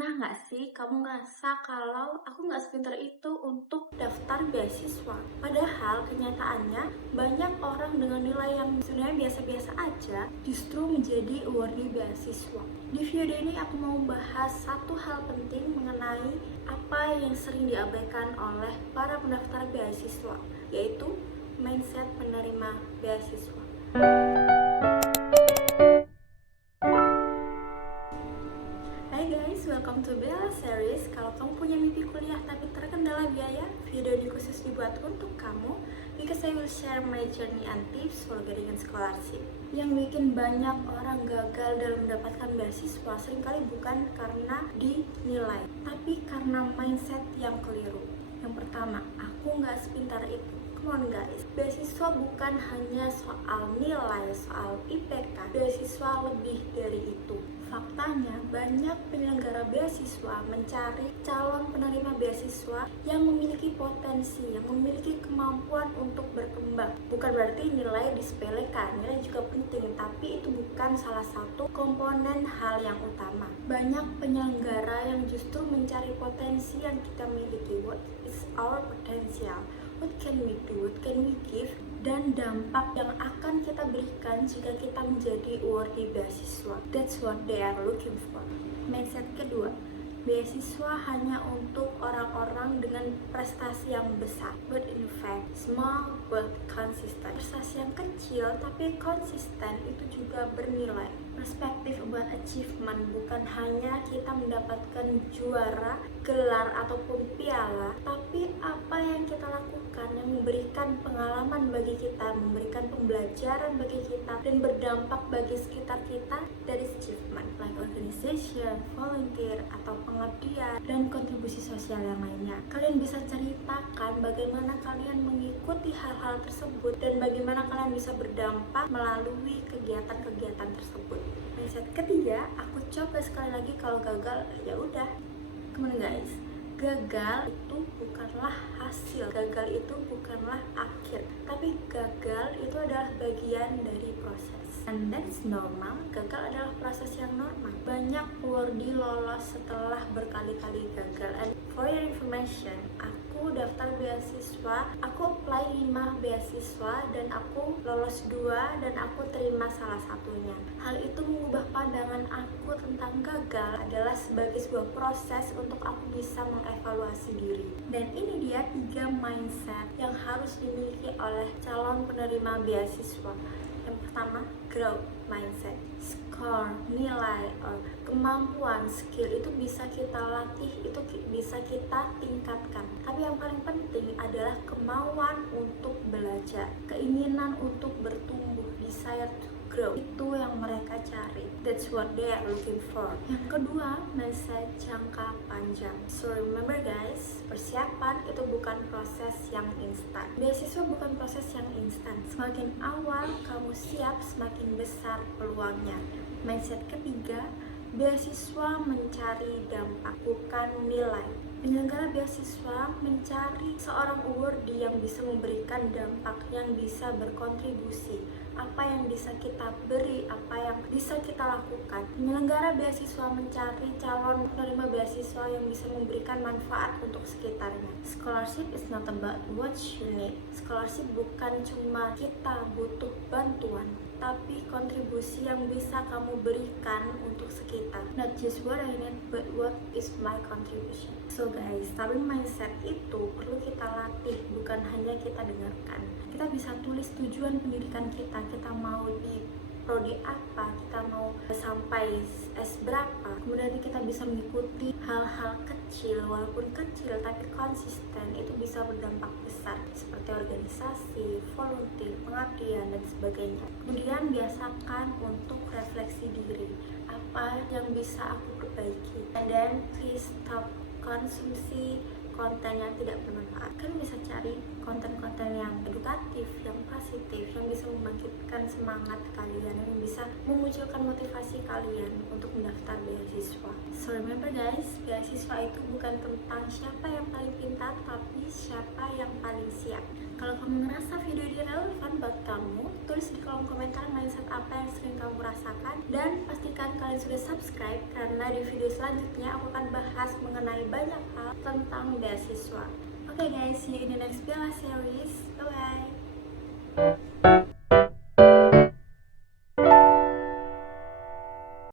Pernah nggak sih kamu ngerasa kalau aku nggak sepintar itu untuk daftar beasiswa? Padahal kenyataannya banyak orang dengan nilai yang sebenarnya biasa-biasa aja justru menjadi awardee beasiswa. Di video ini aku mau bahas satu hal penting mengenai apa yang sering diabaikan oleh para pendaftar beasiswa, yaitu mindset penerima beasiswa. Hai guys, welcome to Bella Series. Kalau kamu punya mimpi kuliah tapi terkendala biaya, video ini khusus dibuat untuk kamu because I will share my journey and tips for getting a scholarship. Yang bikin banyak orang gagal dalam mendapatkan beasiswa seringkali bukan karena dinilai, tapi karena mindset yang keliru. Yang pertama, aku nggak sepintar itu. Come on guys, beasiswa bukan hanya soal nilai, soal IPK. Beasiswa lebih dari itu. Faktanya, banyak penyelenggara beasiswa mencari calon penerima beasiswa yang memiliki potensi, yang memiliki kemampuan untuk berkembang. Bukan berarti nilai disepelekan, nilai juga penting, tapi itu bukan salah satu komponen hal yang utama. Banyak penyelenggara yang justru mencari potensi yang kita miliki. What is our potential? What can we do? What can we give? Dan dampak yang akan kita berikan jika kita menjadi awardee beasiswa. That's what they are looking for. Mindset kedua, beasiswa hanya untuk orang-orang dengan prestasi yang besar, but in fact small but consistent. Prestasi yang kecil tapi konsisten itu juga bernilai. Perspektif about achievement bukan hanya kita mendapatkan juara, gelar ataupun piala, tapi apa yang kita lakukan yang memberikan pengalaman bagi kita, memberikan pembelajaran bagi kita, dan berdampak bagi sekitar kita dari achievement, like organization, volunteer, atau pengabdian, dan kontribusi sosial yang lainnya. Kalian bisa ceritakan bagaimana kalian mengikuti hal-hal tersebut dan bagaimana kalian bisa berdampak melalui kegiatan-kegiatan tersebut. Mindset ketiga, aku coba sekali lagi, kalau gagal ya udah. Kemudian guys, gagal itu bukanlah hasil, gagal itu bukanlah akhir, tapi gagal itu adalah bagian dari proses. And that's normal, gagal adalah proses yang normal. Banyak awardee lolos setelah berkali-kali gagal. And for your information, aku daftar beasiswa, aku apply 5 beasiswa dan aku lolos 2 dan aku terima salah satunya. Hal itu mengubah pandangan aku tentang gagal adalah sebagai sebuah proses untuk aku bisa mengevaluasi diri. Dan ini dia 3 mindset yang harus dimiliki oleh calon penerima beasiswa. Yang pertama, growth mindset. Score, nilai, kemampuan, skill itu bisa kita latih, itu bisa kita tingkatkan. Tapi yang paling penting adalah kemauan untuk belajar, keinginan untuk bertumbuh, desire to grow. Itu yang mereka cari. That's what they are looking for. Yang kedua, mindset jangka panjang. So remember guys, persiapan itu bukan proses yang instan. Beasiswa bukan proses yang instan. Semakin awal kamu siap, semakin besar peluangnya. Mindset ketiga, beasiswa mencari dampak, bukan nilai. Penyelenggara beasiswa mencari seorang awardee yang bisa memberikan dampak, yang bisa berkontribusi, apa yang bisa kita beri, apa yang bisa kita lakukan. Penyelenggara beasiswa mencari calon penerima beasiswa yang bisa memberikan manfaat untuk sekitarnya. Scholarship is not about what you need. Scholarship bukan cuma kita butuh bantuan, tapi kontribusi yang bisa kamu berikan untuk sekitar. Not just what I need, but what is my contribution. So guys, stabil mindset itu perlu kita latih, bukan hanya kita dengarkan. Kita bisa tulis tujuan pendidikan kita mau di prodi apa, kita mau sampai S berapa. Kemudian kita bisa mengikuti hal-hal kecil, walaupun kecil tapi konsisten, itu bisa berdampak besar, seperti organisasi, volunteer, pengabdian, dan sebagainya. Kemudian biasakan untuk refleksi diri, apa yang bisa aku perbaiki. And then please stop konsumsi konten yang tidak bermanfaat. Kalian bisa cari konten-konten yang edukatif, yang positif, yang bisa membangkitkan semangat kalian, yang bisa memunculkan motivasi kalian untuk mendaftar beasiswa. So remember guys, beasiswa itu bukan tentang siapa yang paling pintar, tapi siapa yang paling siap. Kalau kamu merasa video ini relevan buat kamu, tulis di kolom komentar mindset apa yang sering kamu rasakan, dan pastikan kalian sudah subscribe karena di video selanjutnya aku akan bahas mengenai banyak hal tentang beasiswa. Okay guys, see you in the next Bella series.